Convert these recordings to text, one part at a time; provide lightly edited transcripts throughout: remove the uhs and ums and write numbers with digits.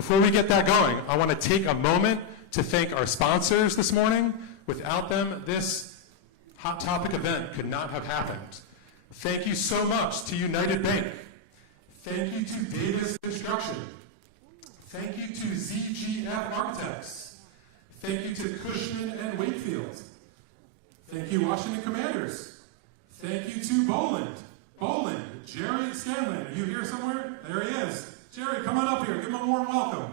Before we get that going, I want to take a moment to thank our sponsors this morning. Without them, this hot topic event could not have happened. Thank you so much to United Bank. Thank you to Davis Construction. Thank you to ZGF Architects. Thank you to Cushman and Wakefield. Thank you, Washington Commanders. Thank you to Boland, Jerry Scanlon. Are you here somewhere? There he is. Jerry, come on up here. Give him a warm welcome.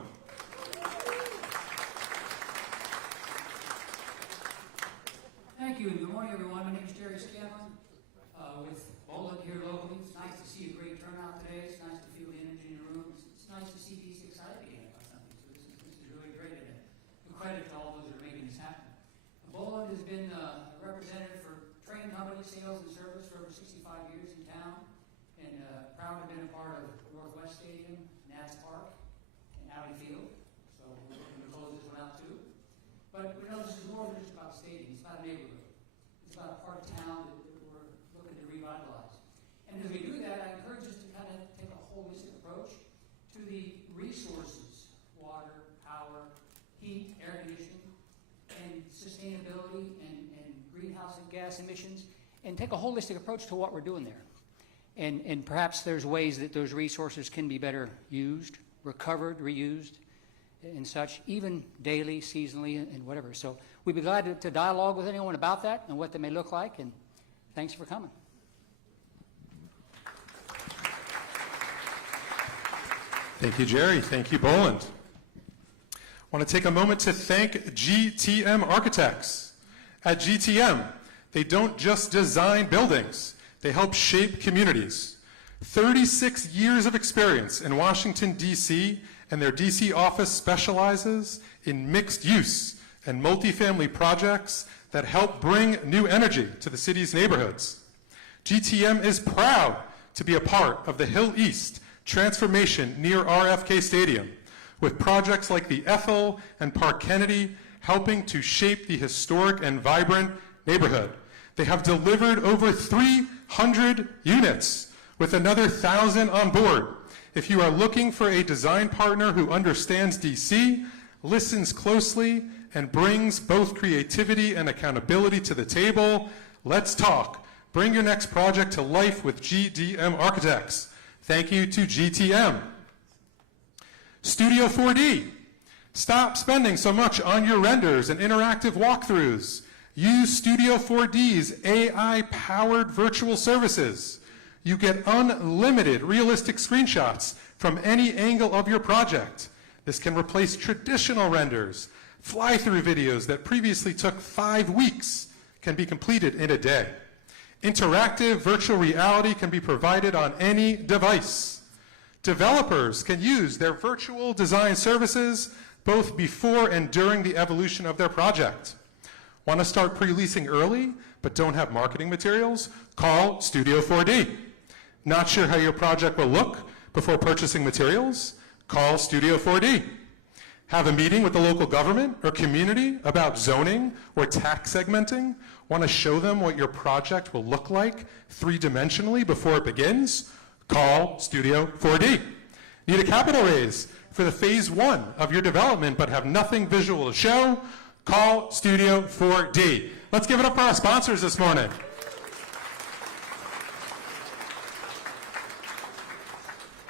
Thank you, and good morning, everyone. My name is Jerry Scanlon with Boland here locally. It's nice to see a great turnout today. It's nice to feel the energy in the room. It's nice to see these excited again about something. So this is really great, and a credit to all those that are making this happen. Boland has been a representative for train company sales and service for over 65 years in town, and proud to have been a part of Northwest Stadium, Nats Park, and Audi Field. So we're looking to close this one out too. But we know this is more than just about stadium. It's about a neighborhood. It's about a part of town that we're looking to revitalize. And as we do that, I encourage us to kind of take a holistic approach to the resources: water, power, heat, air conditioning, and sustainability and greenhouse gas emissions, and take a holistic approach to what we're doing there. And perhaps there's ways that those resources can be better used, recovered, reused, and such, even daily, seasonally, and whatever. So we'd be glad to dialogue with anyone about that and what they may look like, and thanks for coming. Thank you, Jerry. Thank you, Boland. I want to take a moment to thank GTM Architects. At GTM, they don't just design buildings, they help shape communities. 36 years of experience in Washington, D.C., and their D.C. office specializes in mixed use and multifamily projects that help bring new energy to the city's neighborhoods. GTM is proud to be a part of the Hill East transformation near RFK Stadium, with projects like the Ethel and Park Kennedy helping to shape the historic and vibrant neighborhood. They have delivered over 300 units, with another 1,000 on board. If you are looking for a design partner who understands DC, listens closely, and brings both creativity and accountability to the table, let's talk. Bring your next project to life with GDM Architects. Thank you to GTM. Studio 4D. Stop spending so much on your renders and interactive walkthroughs. Use Studio 4D's AI-powered virtual services. You get unlimited realistic screenshots from any angle of your project. This can replace traditional renders. Fly-through videos that previously took 5 weeks can be completed in a day. Interactive virtual reality can be provided on any device. Developers can use their virtual design services both before and during the evolution of their project. Want to start pre-leasing early but don't have marketing materials? Call Studio 4D. Not sure how your project will look before purchasing materials? Call Studio 4D. Have a meeting with the local government or community about zoning or tax segmenting? Want to show them what your project will look like three-dimensionally before it begins? Call Studio 4D. Need a capital raise for the phase 1 of your development but have nothing visual to show? Call Studio 4D. Let's give it up for our sponsors this morning.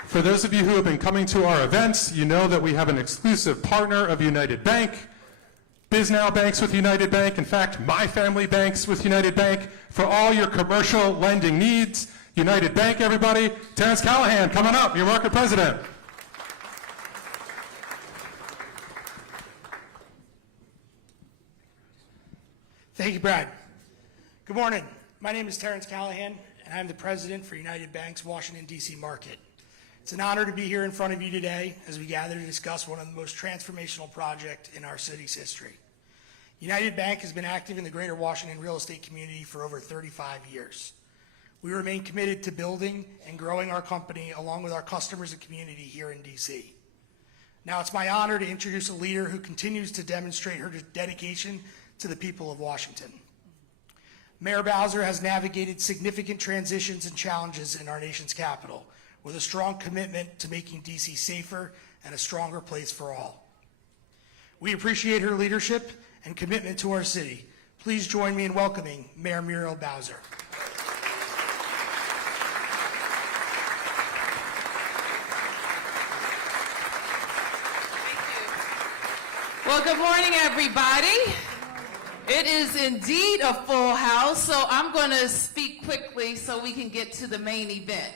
For those of you who have been coming to our events, you know that we have an exclusive partner of United Bank. Bisnow banks with United Bank. In fact, my family banks with United Bank. For all your commercial lending needs, United Bank, everybody. Terrence Callahan, coming up, your market president. Thank you, Brad. Good morning. My name is Terrence Callahan, and I'm the president for United Bank's Washington, D.C. market. It's an honor to be here in front of you today as we gather to discuss one of the most transformational projects in our city's history. United Bank has been active in the greater Washington real estate community for over 35 years. We remain committed to building and growing our company along with our customers and community here in D.C. Now it's my honor to introduce a leader who continues to demonstrate her dedication to the people of Washington. Mayor Bowser has navigated significant transitions and challenges in our nation's capital with a strong commitment to making D.C. safer and a stronger place for all. We appreciate her leadership and commitment to our city. Please join me in welcoming Mayor Muriel Bowser. Well, good morning, everybody. It is indeed a full house, so I'm going to speak quickly so we can get to the main event.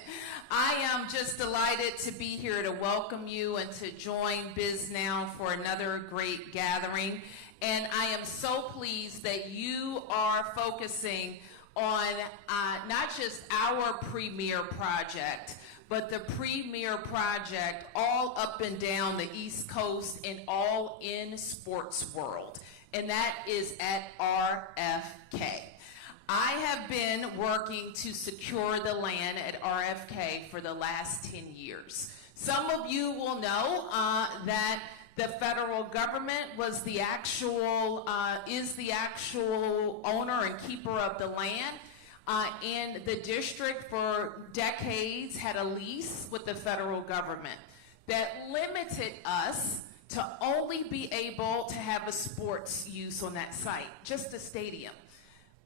I am just delighted to be here to welcome you and to join Bisnow for another great gathering. And I am so pleased that you are focusing on not just our premier project, but the premier project all up and down the East Coast and all in sports world, and that is at RFK. I have been working to secure the land at RFK for the last 10 years. Some of you will know that the federal government was the actual, is the actual owner and keeper of the land. And the district for decades had a lease with the federal government that limited us to only be able to have a sports use on that site, just a stadium.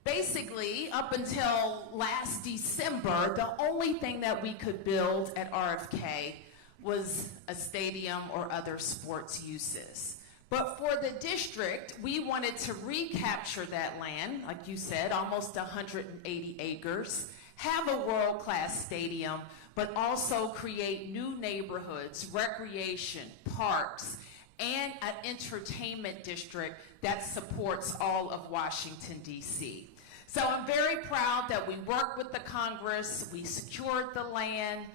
Basically, up until last December, the only thing that we could build at RFK was a stadium or other sports uses. But for the district, we wanted to recapture that land, like you said, almost 180 acres, have a world-class stadium, but also create new neighborhoods, recreation, parks, and an entertainment district that supports all of Washington, D.C. So I'm very proud that we worked with the Congress, we secured the land,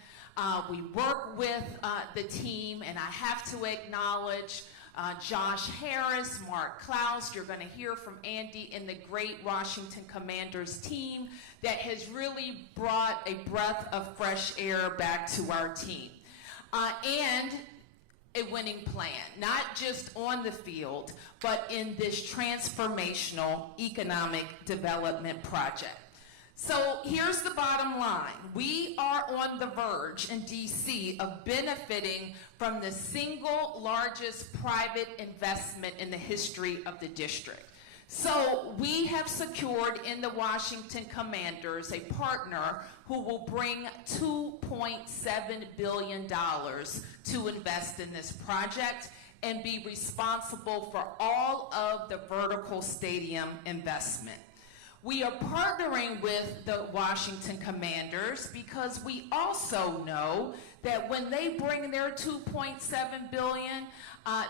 we worked with the team, and I have to acknowledge Josh Harris, Mark Klaus. You're going to hear from Andy and the great Washington Commanders team that has really brought a breath of fresh air back to our team. And a winning plan, not just on the field, but in this transformational economic development project. So here's the bottom line. We are on the verge in DC of benefiting from the single largest private investment in the history of the district. So we have secured in the Washington Commanders a partner who will bring $2.7 billion to invest in this project and be responsible for all of the vertical stadium investment. We are partnering with the Washington Commanders because we also know that when they bring their $2.7 billion,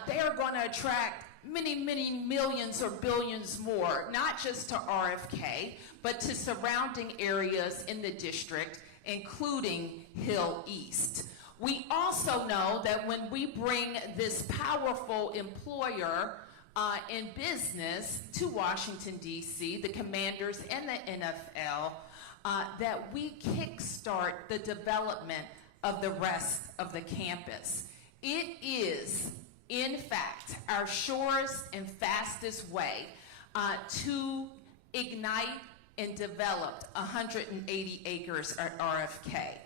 they are going to attract many, many millions or billions more, not just to RFK, but to surrounding areas in the district, including Hill East. We also know that when we bring this powerful employer in business to Washington, D.C., the Commanders and the NFL, that we kickstart the development of the rest of the campus. It is, in fact, our surest and fastest way to ignite and develop 180 acres at RFK.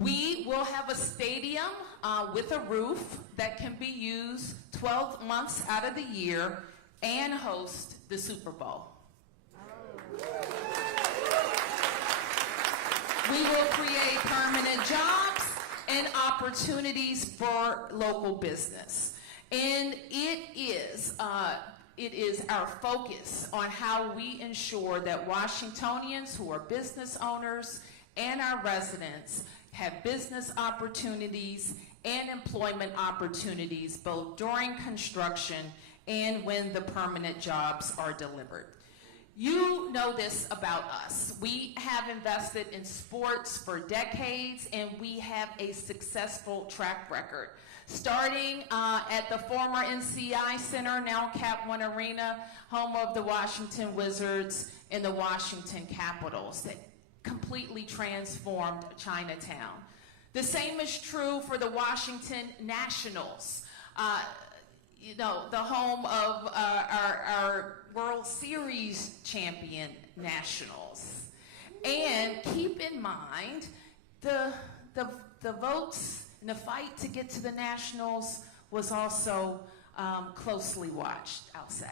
We will have a stadium with a roof that can be used 12 months out of the year and host the Super Bowl. We will create permanent jobs and opportunities for local business. And it is our focus on how we ensure that Washingtonians who are business owners and our residents have business opportunities and employment opportunities both during construction and when the permanent jobs are delivered. You know this about us. We have invested in sports for decades, and we have a successful track record. Starting at the former NCI Center, now Cap One Arena, home of the Washington Wizards and the Washington Capitals, that completely transformed Chinatown. The same is true for the Washington Nationals. The home of our World Series champion Nationals. And keep in mind, the votes And the fight to get to the Nationals was also closely watched, I'll say.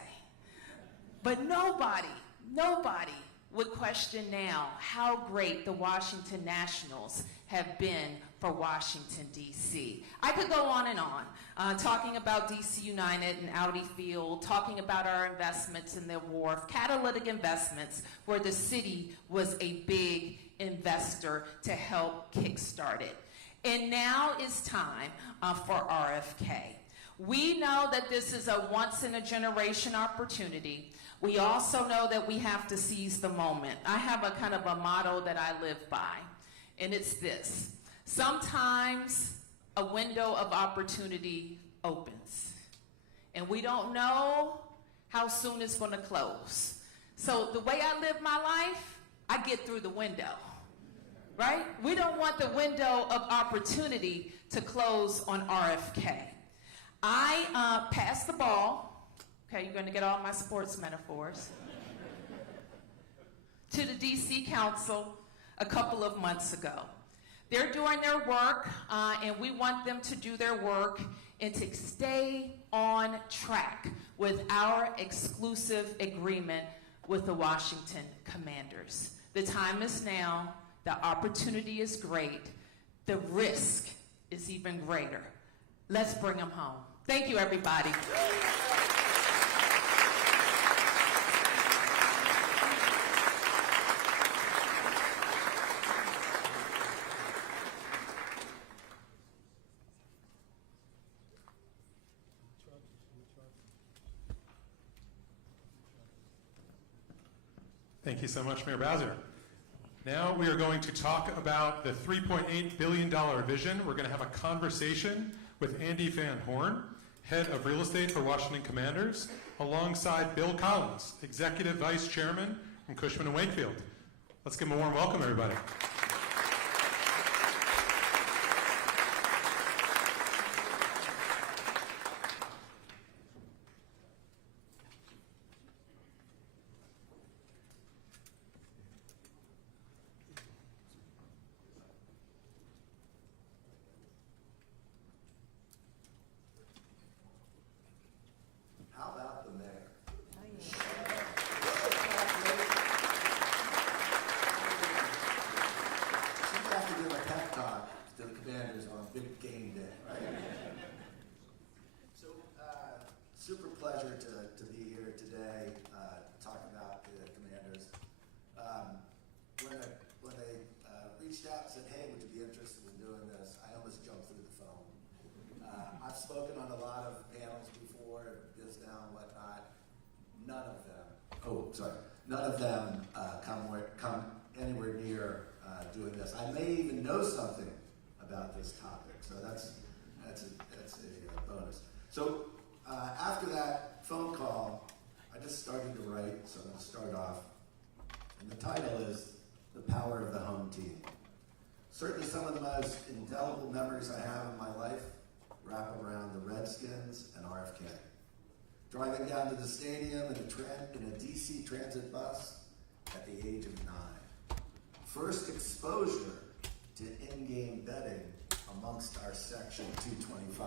But nobody would question now how great the Washington Nationals have been for Washington, D.C. I could go on and on, talking about D.C. United and Audi Field, talking about our investments in the wharf, catalytic investments where the city was a big investor to help kickstart it. And now is time for RFK. We know that this is a once-in-a-generation opportunity. We also know that we have to seize the moment. I have a kind of a motto that I live by, and it's this. Sometimes a window of opportunity opens, and we don't know how soon it's going to close. So the way I live my life, I get through the window, right? We don't want the window of opportunity to close on RFK. I passed the ball. Okay, you're going to get all my sports metaphors. To the DC Council a couple of months ago. They're doing their work, and we want them to do their work and to stay on track with our exclusive agreement with the Washington Commanders. The time is now. The opportunity is great. The risk is even greater. Let's bring them home. Thank you, everybody. Thank you so much, Mayor Bowser. Now we are going to talk about the $3.8 billion vision. We're going to have a conversation with Andy Van Horn, Head of Real Estate for Washington Commanders, alongside Bill Collins, Executive Vice Chairman from Cushman & Wakefield. Let's give them a warm welcome, everybody. Super pleasure to be here today, talking about the Commanders. When they reached out and said, hey, would you be interested in doing this, I almost jumped through the phone. I've spoken on a lot of panels before, Bisnow and whatnot. None of them come anywhere near doing this. I may even know something about this topic, so that's a bonus. So. After that phone call, I just started to write, so I'm going to start off. And the title is The Power of the Home Team. Certainly some of the most indelible memories I have in my life wrap around the Redskins and RFK. Driving down to the stadium in a DC transit bus at the age of 9. First exposure to in-game betting amongst our Section 225.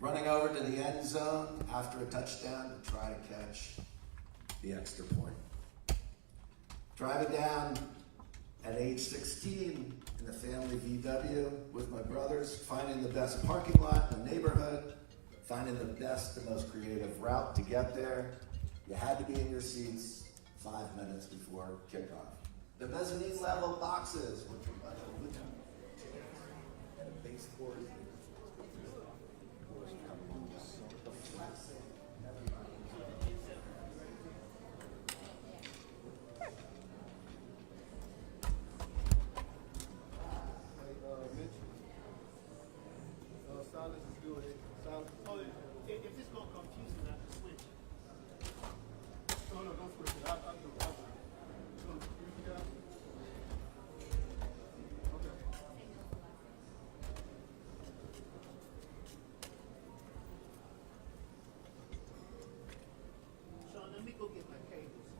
Running over to the end zone after a touchdown to try to catch the extra point. Driving down at age 16 in the family VW with my brothers, finding the best parking lot in the neighborhood, finding the best and most creative route to get there. You had to be in your seats 5 minutes before kickoff. The mezzanine level boxes, which were like a wooden and a baseboard.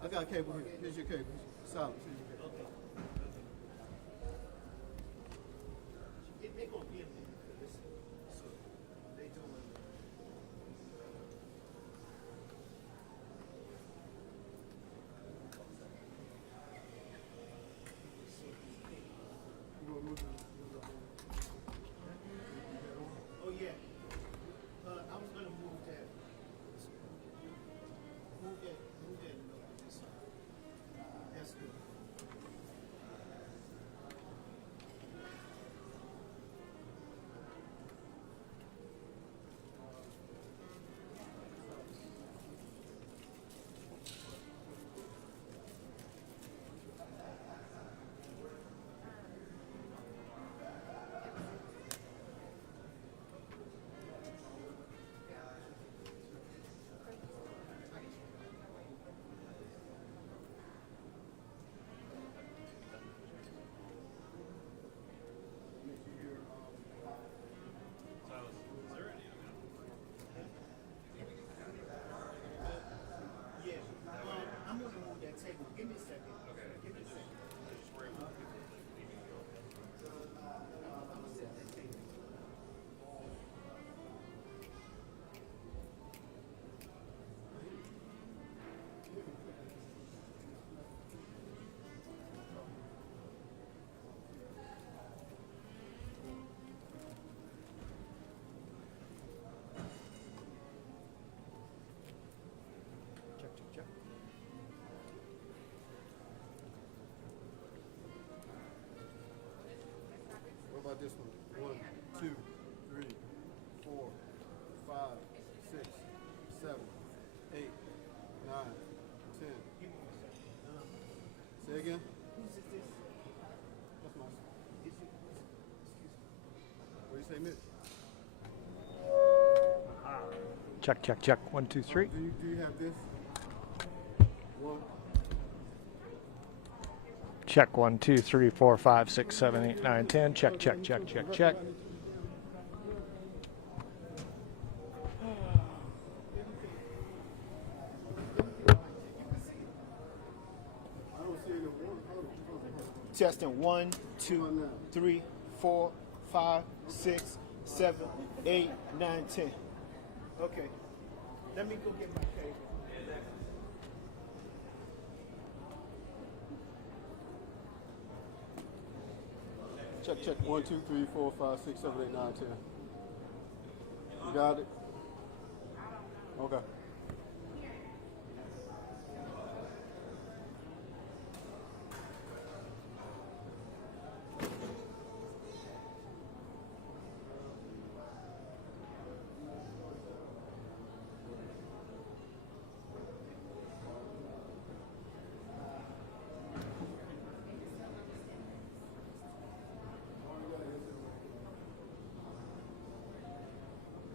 I got a cable here. Here's your cable. Solid. Here's your cable. Okay. They're going to be in again? That's mine. What do you say, Mitch? Check, check, check. 1, 2, 3. Do you have this? One. Check 1, 2, 3, 4, 5, 6, 7, 8, 9, 10. Check, check, check, check, check. I don't see any one. Testing 1, 2, 3, 4, 5, 6, 7, 8, 9, 10. Okay. Let me go get my cable. Check, check. 1, 2, 3, 4, 5, 6, 7, 8, 9, 10. You got it? Okay.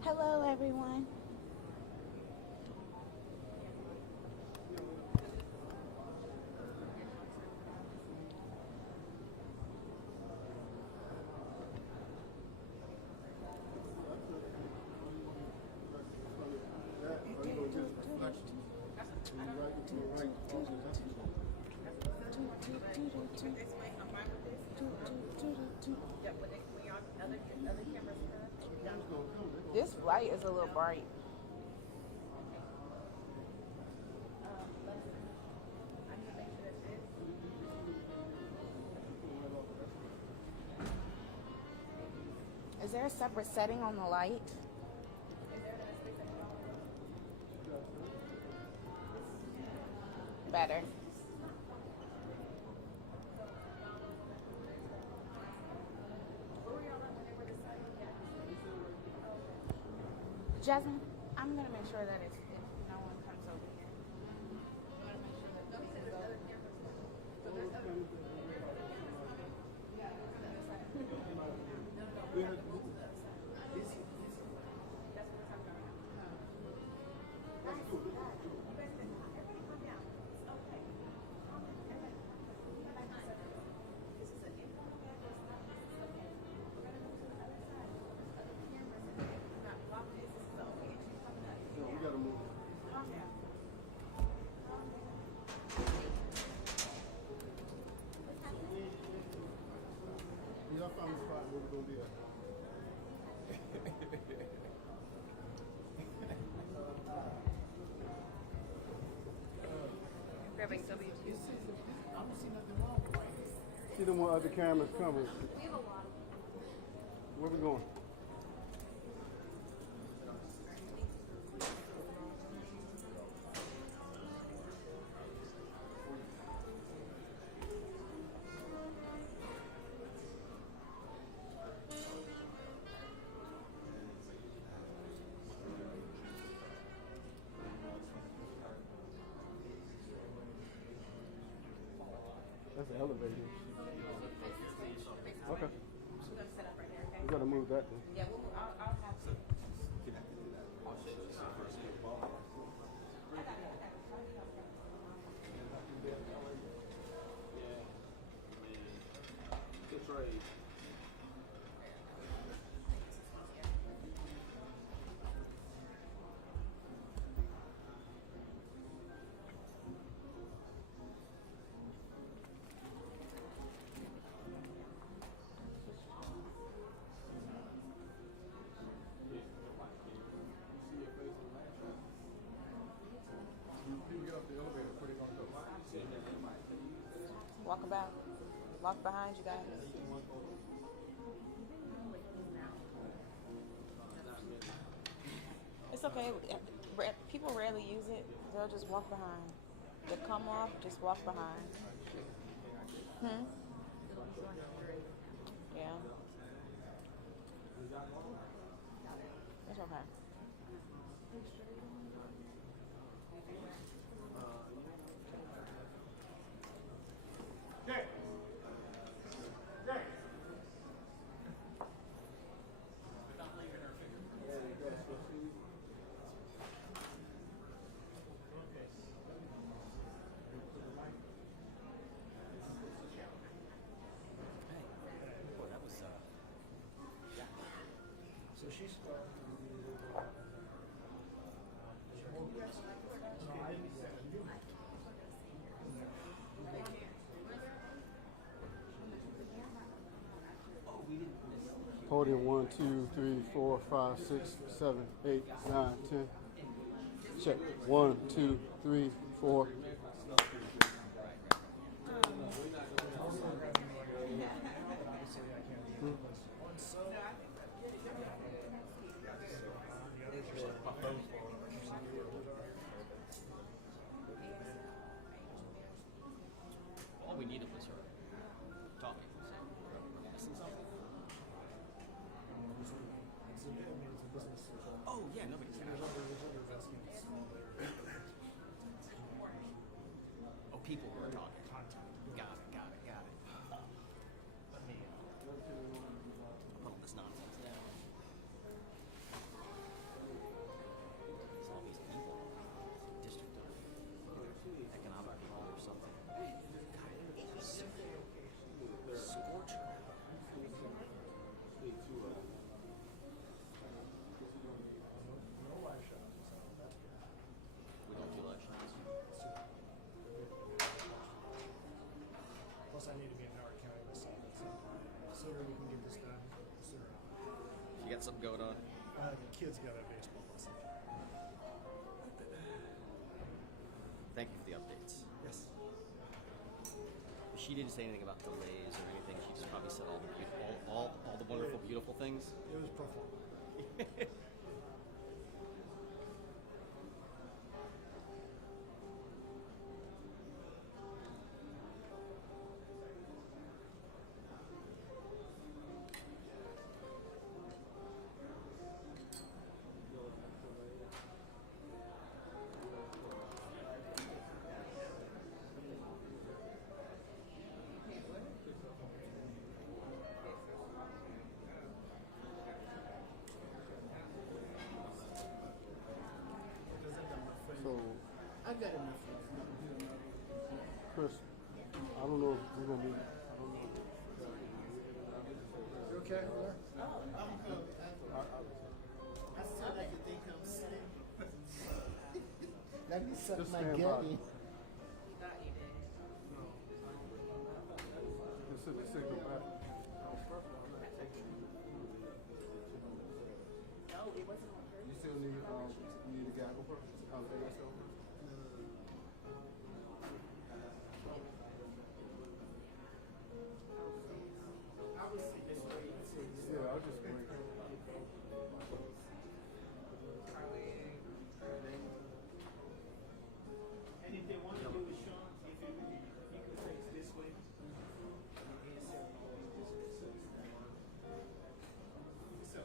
Hello, everyone. This light is a little bright. Is there a separate setting on the light? Better. Jasmine, I'm gonna make sure that if no one comes over here. I'm gonna make sure that this is over. We gotta move. Y'all found the spot where we're gonna be at. See them other cameras coming. Where we going? That's the elevator. Okay. We gotta move that then. Yeah, I'll have to. Walk about. Walk behind you guys. It's okay. People rarely use it. They'll just walk behind. They come off, just walk behind. Yeah. It's okay. Podium 1, 2, 3, 4, 5, 6, 7, 8, 9, 10. Check. 1, 2, 3, 4. All we needed was her talking. Oh yeah, nobody cares. Oh, people were talking. Got it. I'll put all this nonsense down. It's all these people. District of Economic Law or something. Scorcher. We don't do live shots. Plus, I need to be in Howard County myself. The sooner we can get this done, the sooner. You got something going on? The kids got a baseball lesson. Thank you for the updates. Yes. She didn't say anything about delays or anything. She just probably said all the wonderful, beautiful things. It was pro forma. So, I got enough. Chris, I don't know if we're going to be. I don't know. You okay over there? I'm good. I still like to think I'm sick. Let me suck Just my stand gut by. in. Just go back. You still need, you need a gavel? Oh, that's over. Yeah, I'll just wait. And if they want to do with Sean, if he could face this way. So.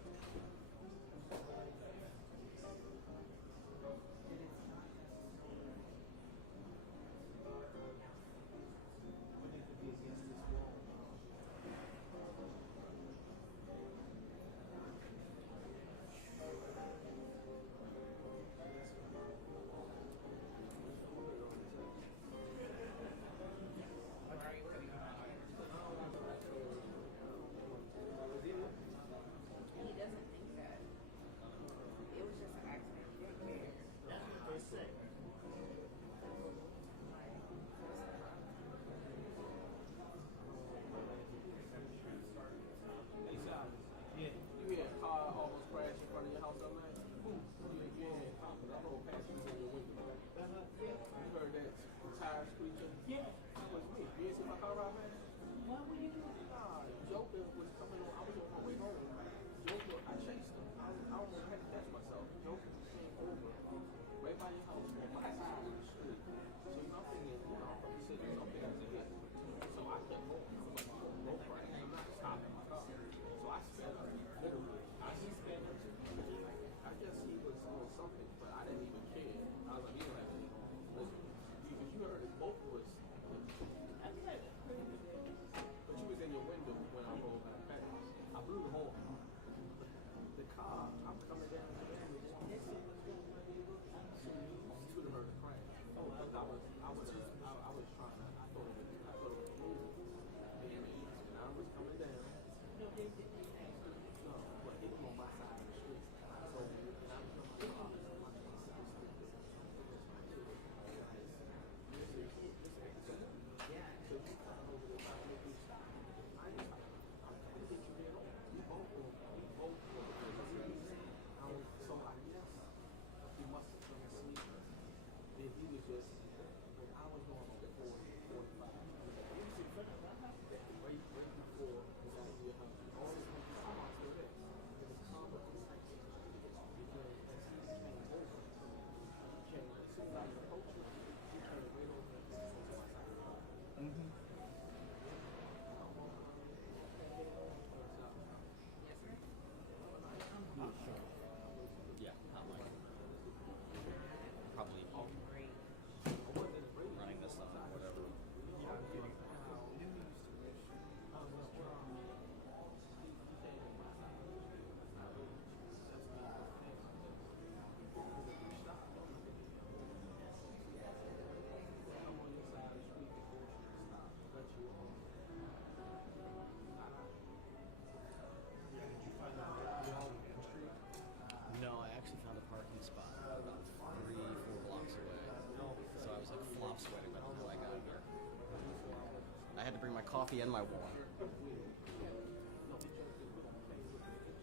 had to bring my coffee and my water.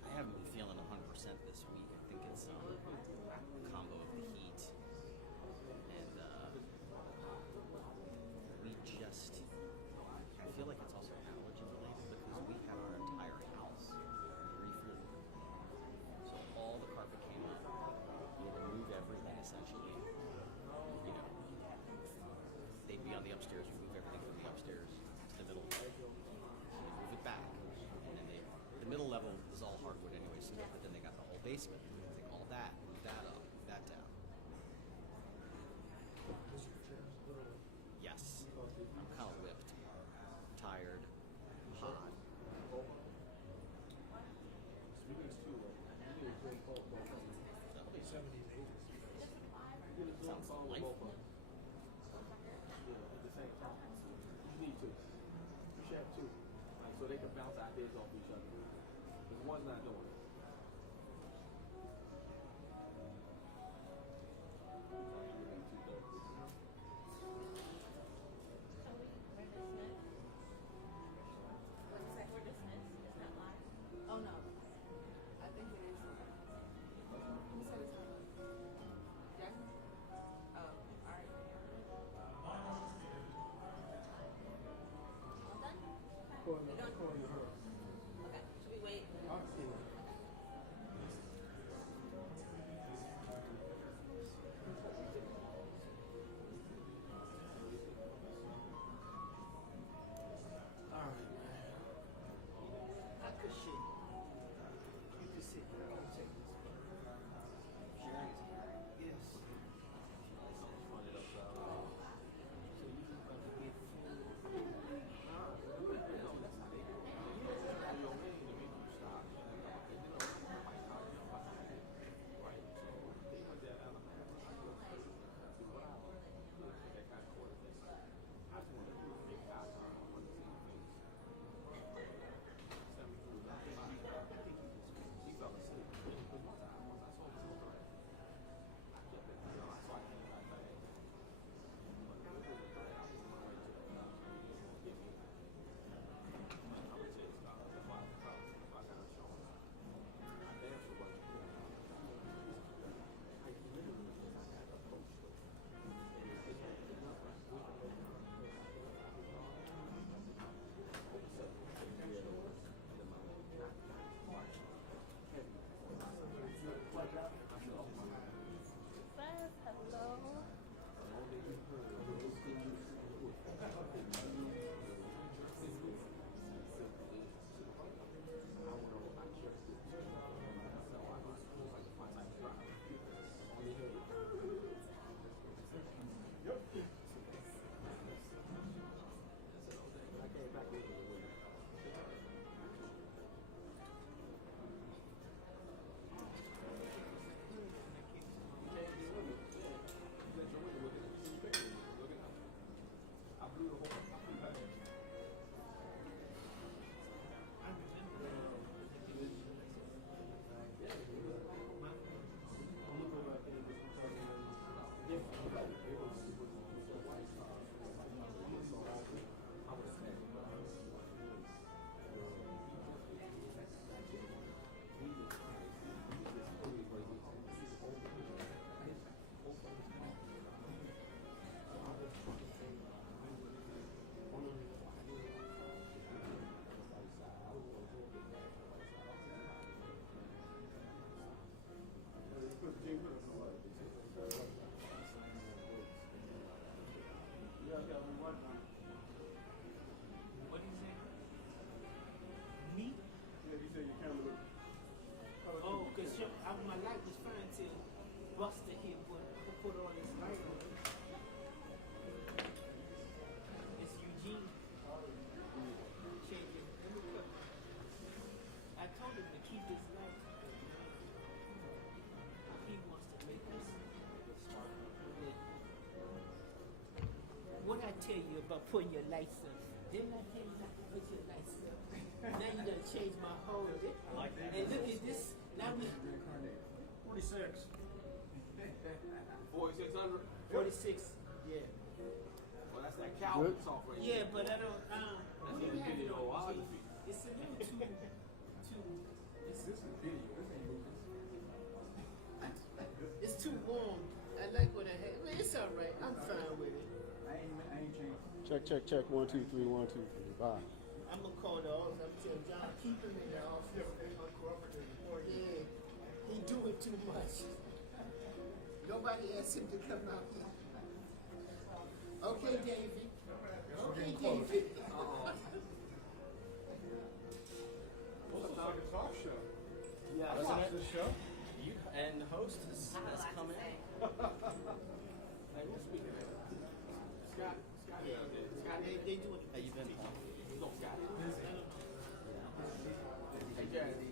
I haven't been feeling 100% this week. I think it's a combo of the heat and I feel like it's also allergen related because we had our entire house refloored. So all the carpet came up. We had to move everything essentially. You know, they'd be on the upstairs, we move everything from the upstairs to the middle level. So they move it back. And then the middle level is all hardwood anyway, so but then they got the whole basement. Take all that, move that up, move that down. Yes. I'm kind of whipped, tired, hot. Sounds delightful. At the same time. You need to. You should have two. Like, so they can bounce ideas off each other. Because one's not doing it. Oh no. I think it is. Who said it's not? Jackson? Oh, alright. Okay, should we wait? Alright, man. I could shit. You can sit there. I'll take this. Yes. So you just about to get food. What do you say? Me? Yeah, you said your camera. Oh, because my light was fine till Buster here put on his light on it. It's Eugene. Change it. I told him to keep his light. He wants to make us smart. What I tell you about putting your lights on? Didn't I tell you not to put your lights on? Now you done changed my whole day. Like that. And look at this. Now we 46. 4600? 46. Yeah. Well, that's that Calvin talk right Yeah, there. but I don't. That's that videography. It's a little too. This is video. This ain't movies. It's too warm. I like what I had. Well, it's all right. I'm fine with it. I ain't changed. Check, check, check. 1, 2, 3, 1, 2, 3. Bye. I'm gonna call the office. I'm telling John, keep him in the office. Yeah, he doing too much. Nobody asked him to come out here. Okay, David. Okay, David. Looks like a talk show. Yeah, I watched this show. You and the host has come in. Hey, who's speaking of that? Scott. Scott. Scott. They doing. Hey, you've been on. No, Scott. Hey, Jazzy.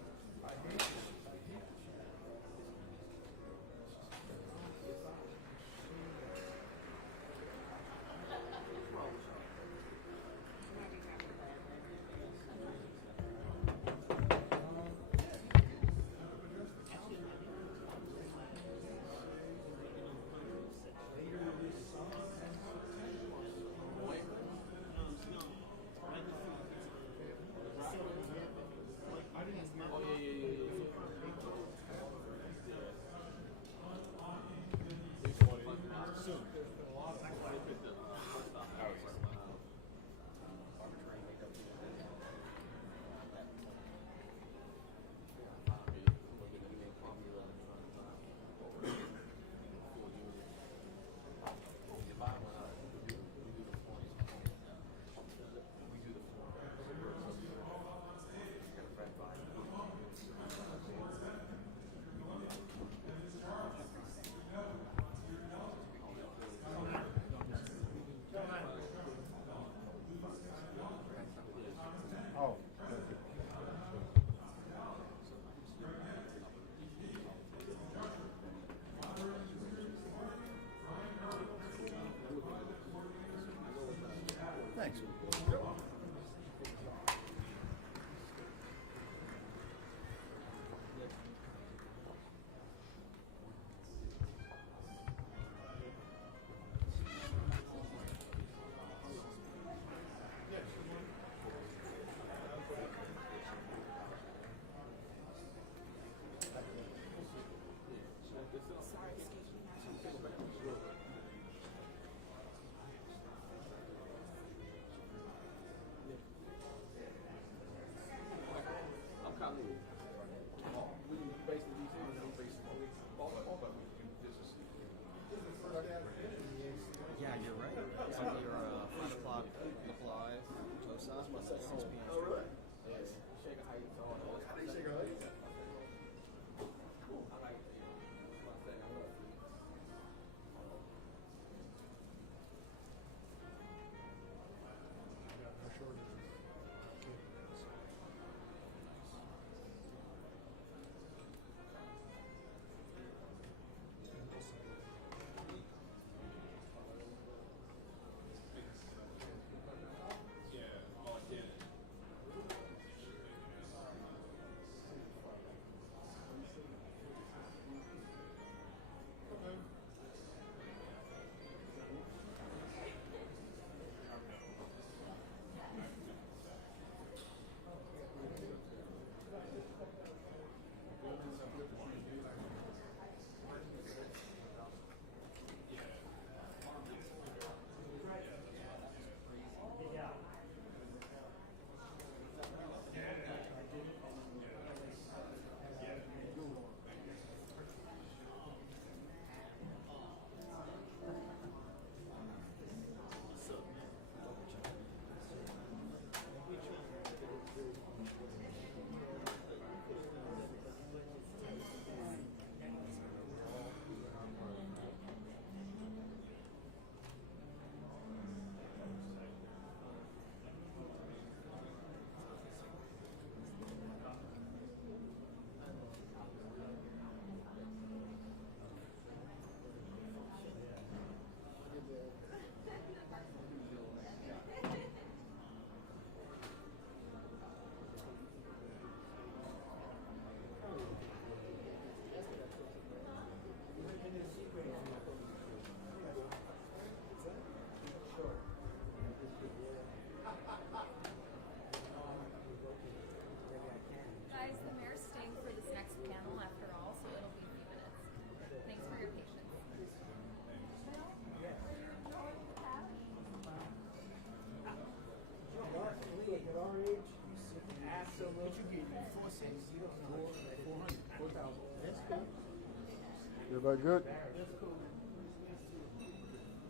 Everybody good?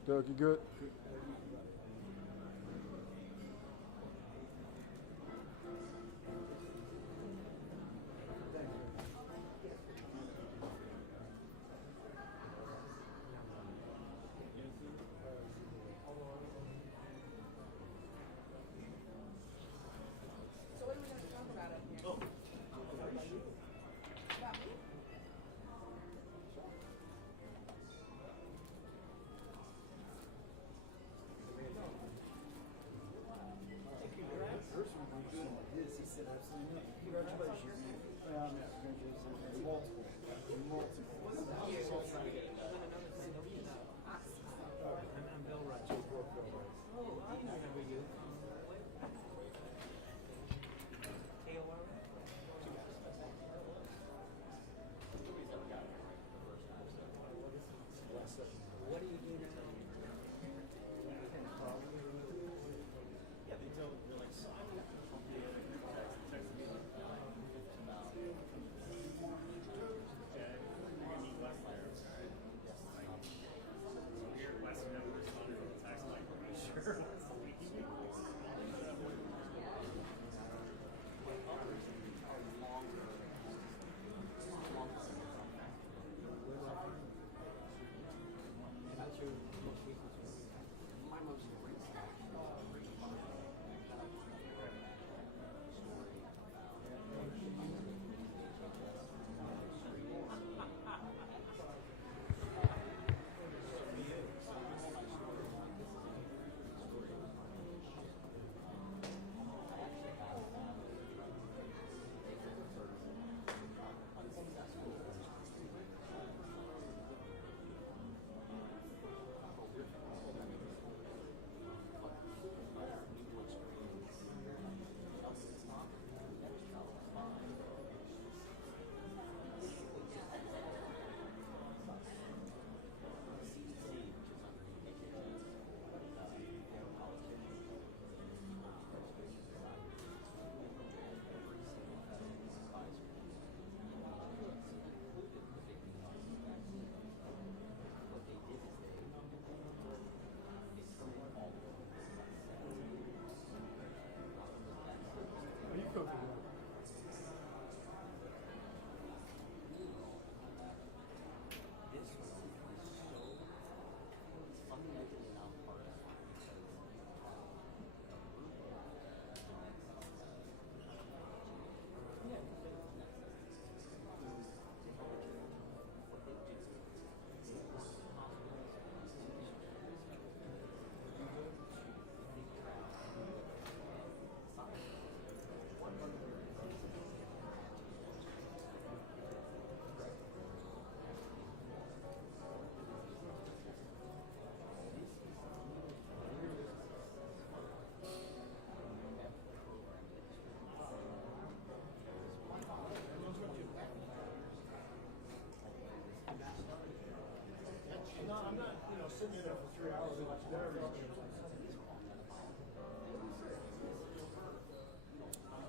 Doug, you good? So what are we going to talk about up here? About me?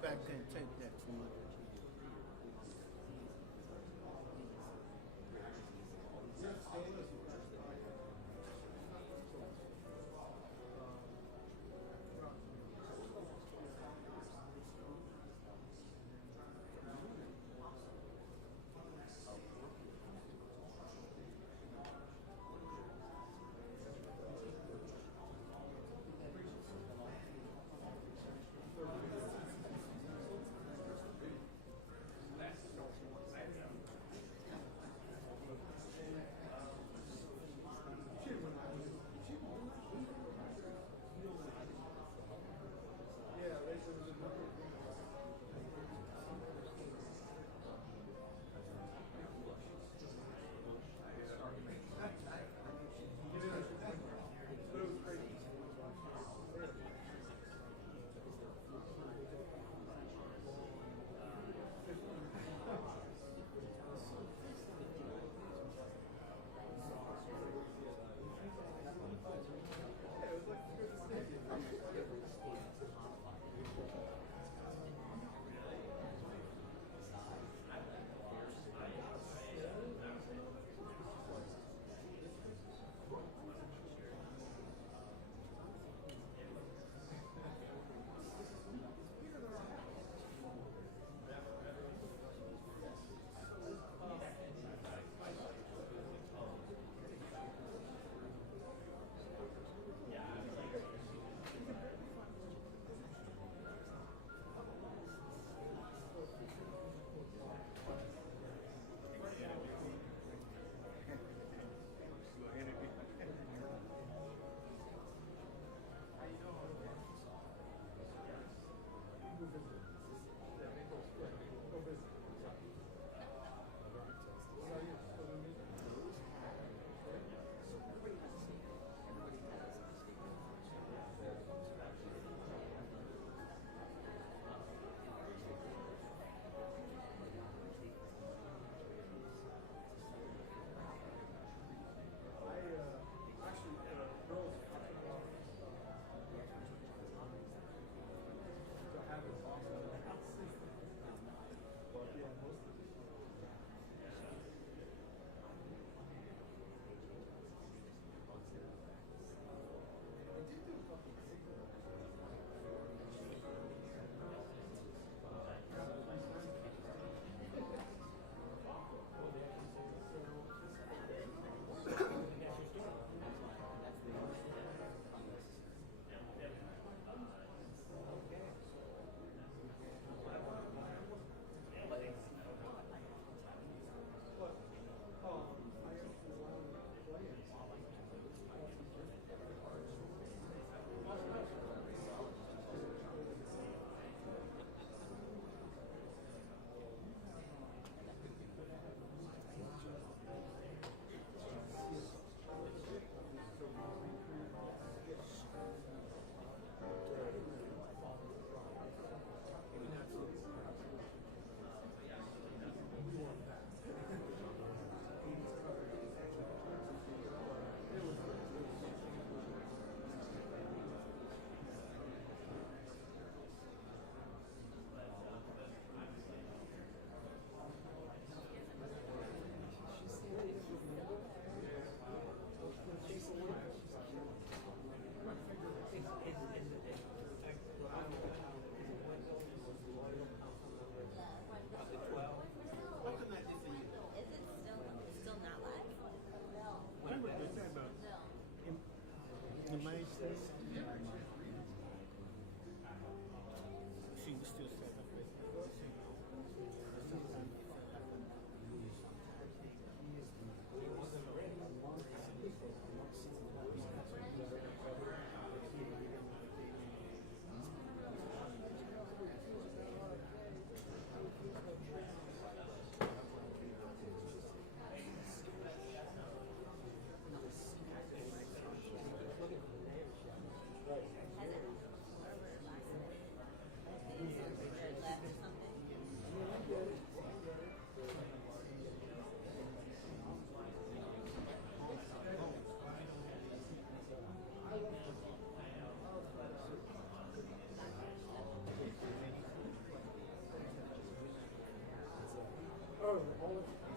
Back then, take that to me.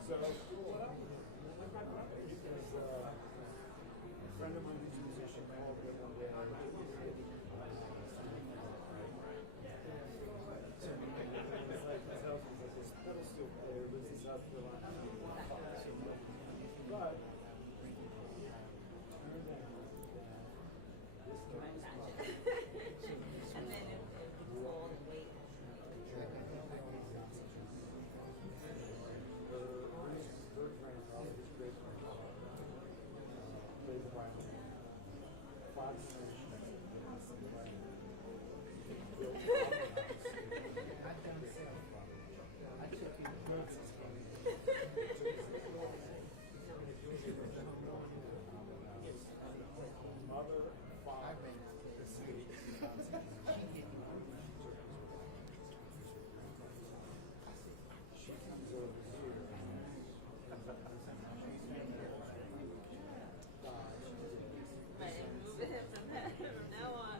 So, because a friend of mine who's a musician called me one day. So, it's like his house is like this pedal steel player, lives in South Carolina. But, And then if it's old and wait. From now on.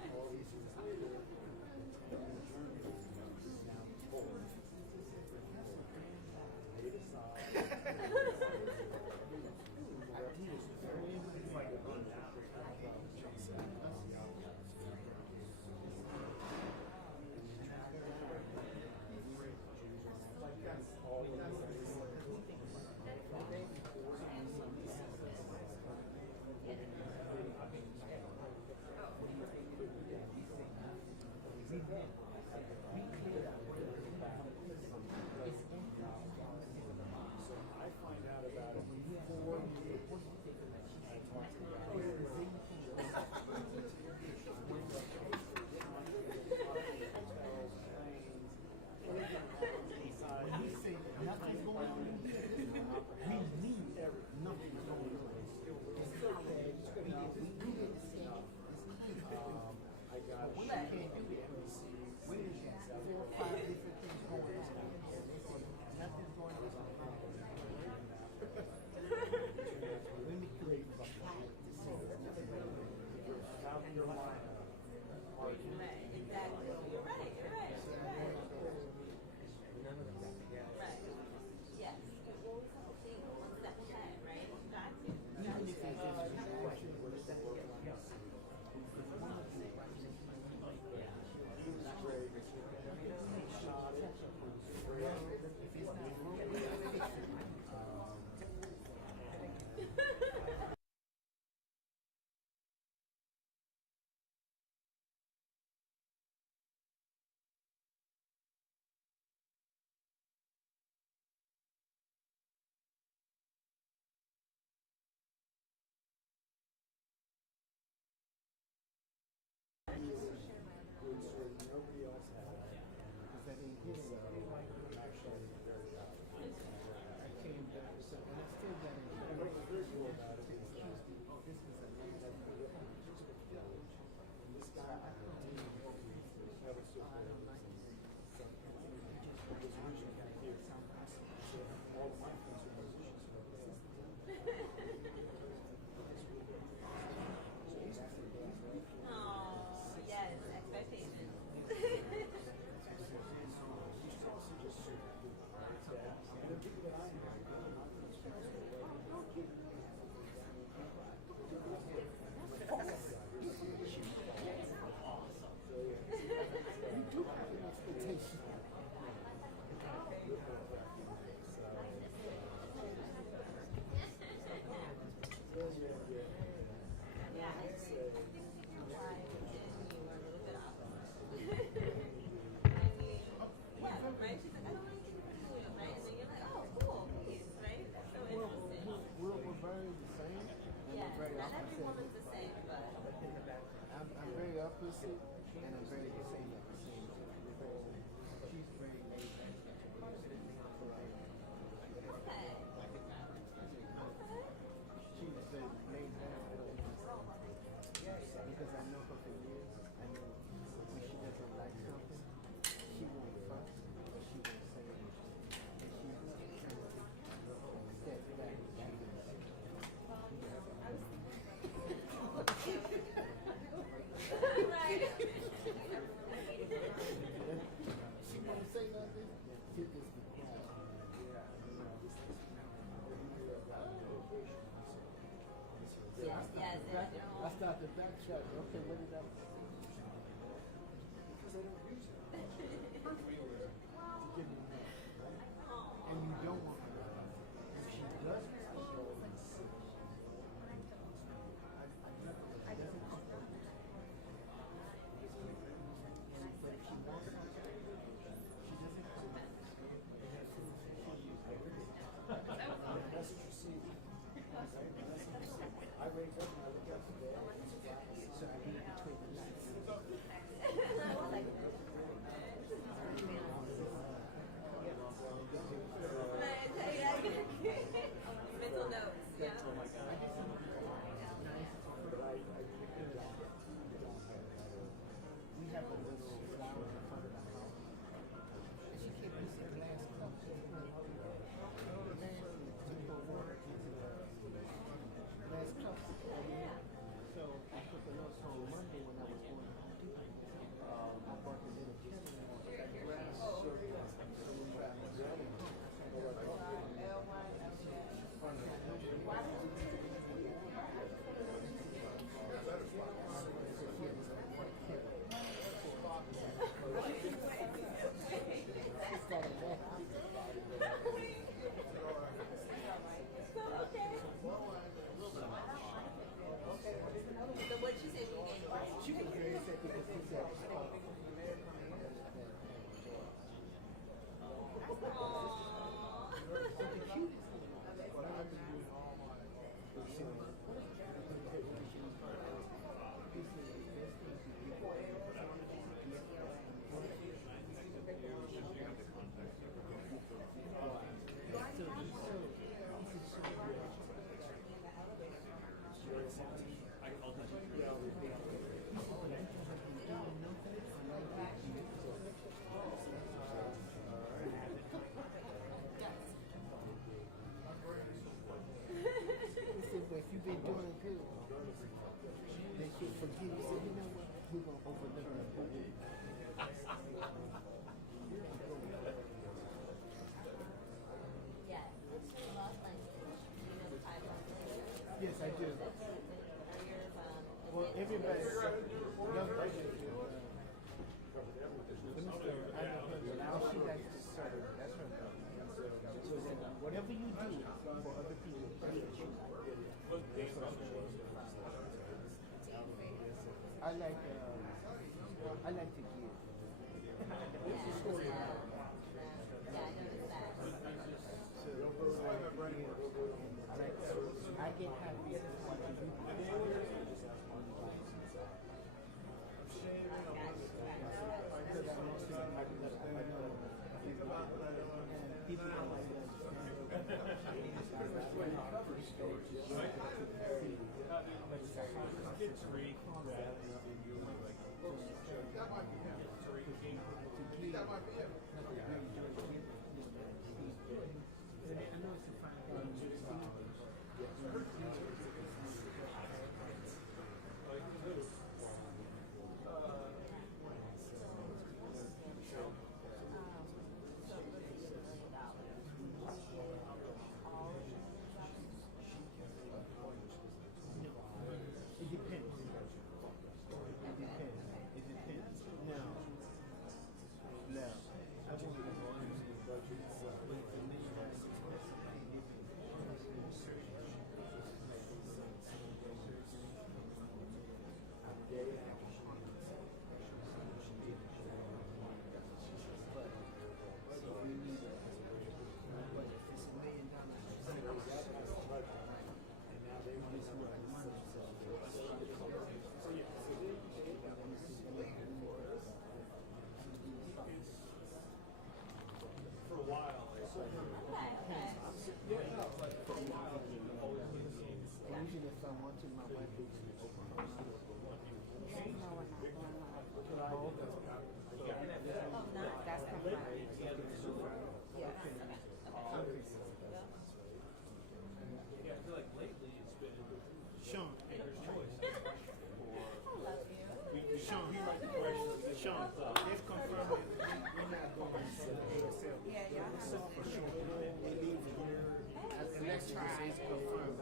Nobody else had it. Because that ain't his actually very bad. I came back, so, and I still got it. I wrote a review about it. This is a nice and this guy, I couldn't never stood there. So, it was originally here. So, all of my friends were musicians. Oh, yes, expectations. Yeah, I see. Why you were a little bit off. I mean, yeah, right? She's like, I don't like it, right? And then you're like, oh, cool, please, right? That's so interesting. We're very the same. Yeah, not every woman's the same, but. I'm very opposite, and I'm very the same at the same time. She's very laid back. Okay. She's the laid back. Because I know her for years. I know when she doesn't like something, she won't fuss, but she won't say anything. And she kind of step back and Right. she won't say nothing. I started to backtrack. Okay, what did I? Because I don't use it. To give me money, right? And you don't want her. If she doesn't, I doesn't come from it. But if she wants something, she doesn't come from it. And that's what she uses. That's what you see. I raised up and I look up today. So I read between the lines. Mental notes, yeah. We have a little flower in front of the house. And she kept using glass cups. And man, to put water into the glass cups. So I put the notes on Monday when I was going to Home Depot. I bought the little kettle grass circle. So what she said she gave you? She was very upset because she said, if you've been doing good, they should forgive you. Say, you know what? We're going to overlook that. Yes. Lost language. You know the title. Yes, I do. Well, everybody, young person, she likes to serve. That's her thing. So that whatever you do for other people, that's what you do. I like to give. I get happy watching you. Because I know people don't like to It depends. Now, I want to usually if I want to, my wife will open her mouth. That's confirmed. Yes. Yeah, I feel like lately it's been Sean. Sean, Sean, they've confirmed that we're not going to ASL. Yeah, y'all So for sure, they leave here. The next is confirmed.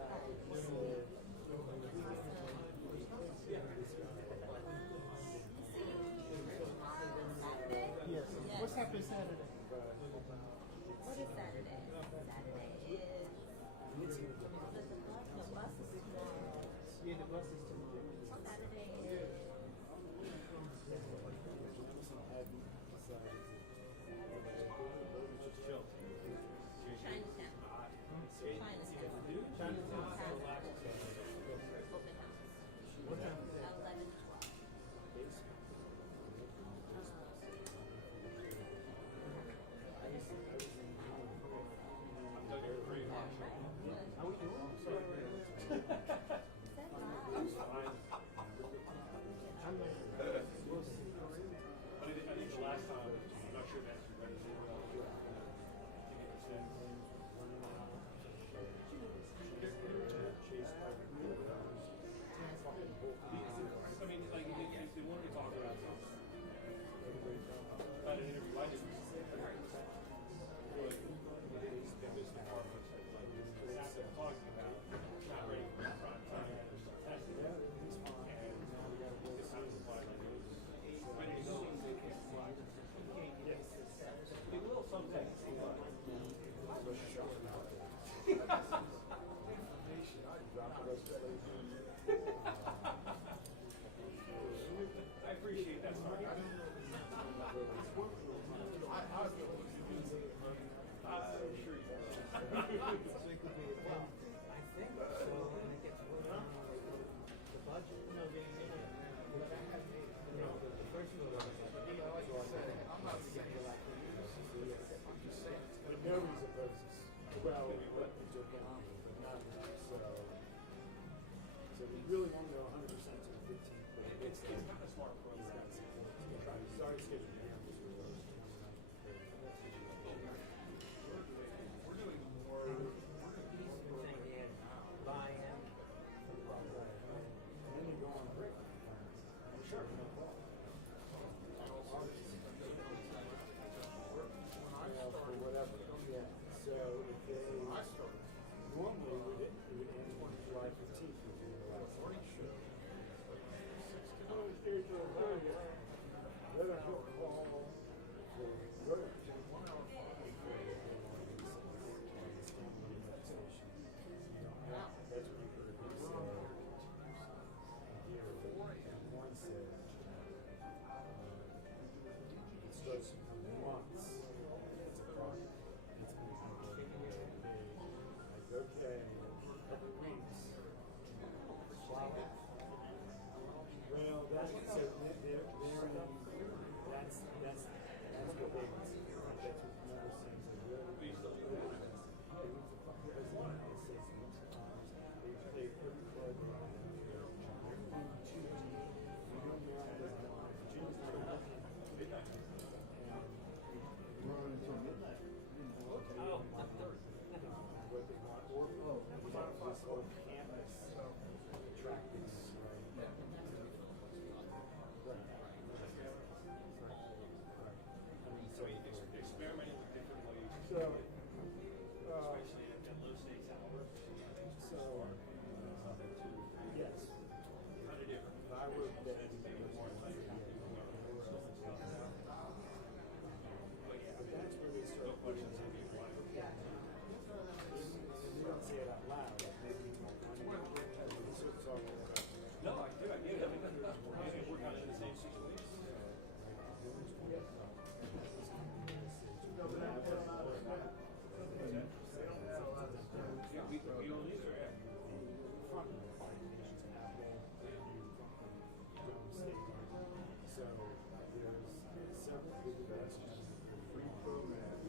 really won't know 100% to the 15th, but it's kind of smart program. Sorry, schedule. We're doing more. Buy-in. And then you go on break. Sure. No problem. For whatever. Yeah. So if they normally it would end on July 15th. Okay, a couple of weeks. Well, that's so they're in, that's what they, that's what member says they really they went to president and says they play pretty close. They're too deep. We don't know how this going. Virginia's not looking. And run until midnight. What they want, or this whole campus track this, right? Experimenting with different ways. So, especially at low stakes hour. So, yes. Kind of different. If I were betting, but that's where they start pushing to me. You don't say it out loud. Maybe you start talking about. No, I do. I get it. I mean, we're kind of in the same situation. Yeah, we don't use it. Front of the nation's Apple, so there's several big events, free programs.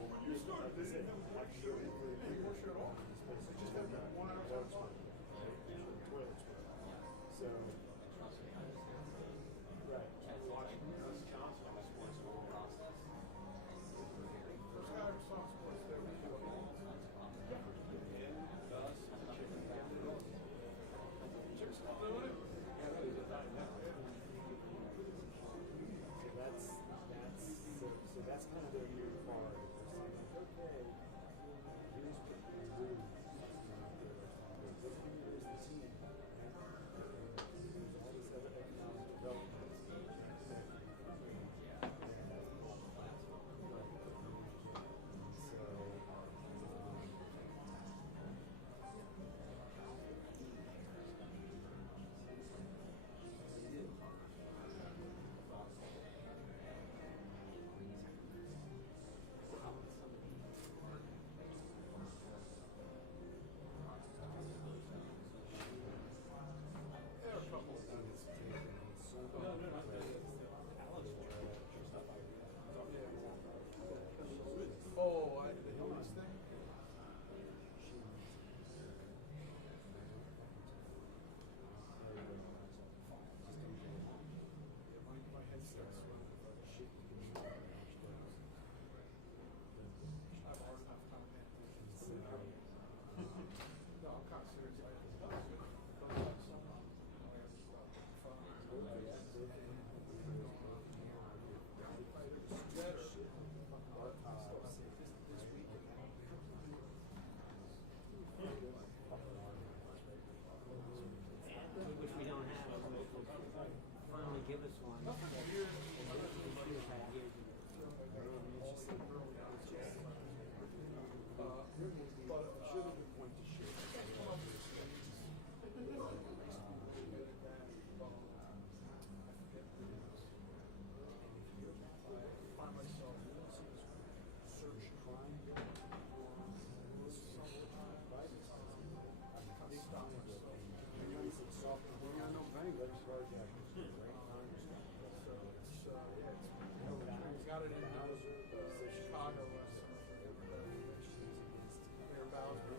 When you started, they didn't have a show anymore at all. They just had that 1 hour toilet. So, right. Watching Wisconsin on the sports process. First guy who saw sports there was So that's kind of their new part. They're saying, like, okay, here's what we do. Here's the team. There's all this other economic development. Oh, the Hillis thing? My headset's shaking. I have a hard enough time no, I'm kind of serious. Which we don't have. Finally give us one. But it should have been point to shit. Find myself search crime. No bank. So it's got it in Chicago. Mayor Bowser.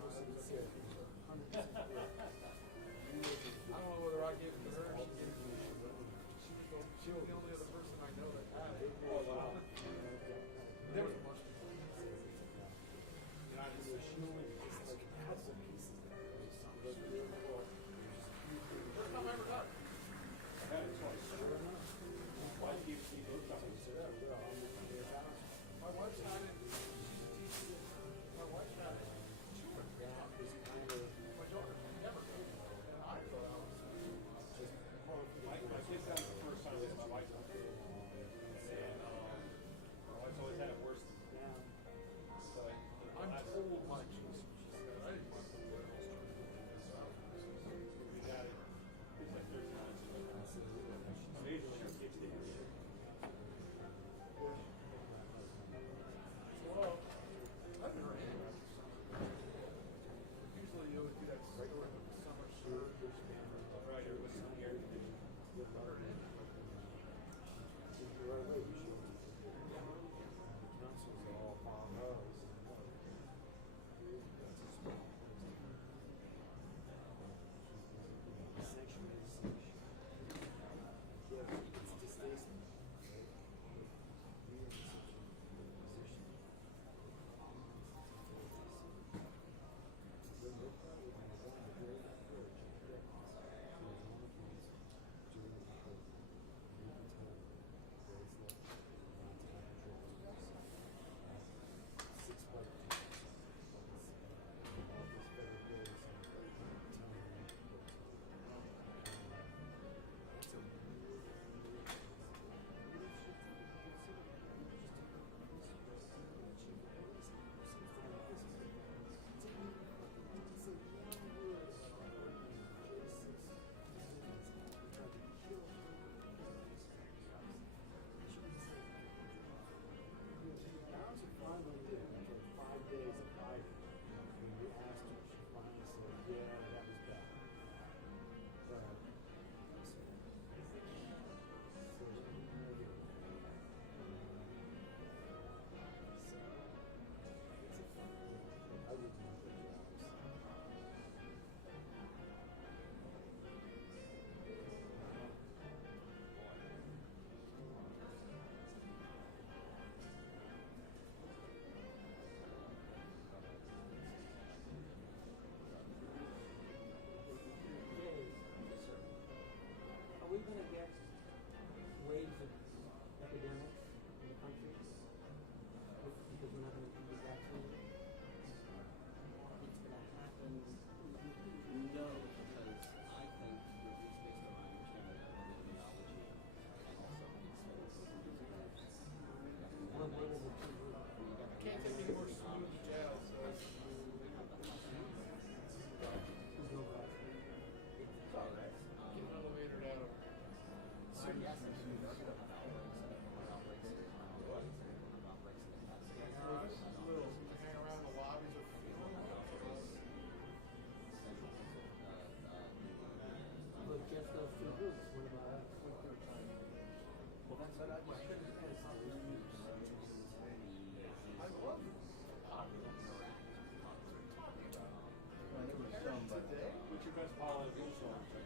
your best Paula Abdul song? The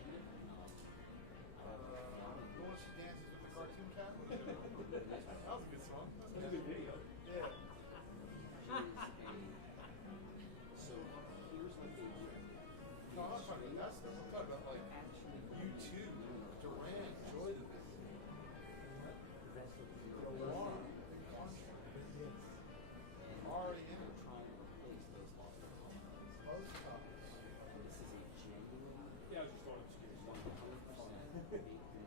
one she dances with the cartoon cat? That was a good song. That's a good video. Yeah. So here's what they do. No, I'm not talking about that stuff. I'm talking about like U2, Duran, Joy Division. Alarm, already in it. Trying to replace those lost components. Most copies. And this is a genuine Yeah, I was just throwing up screws. 100% they use their DNA to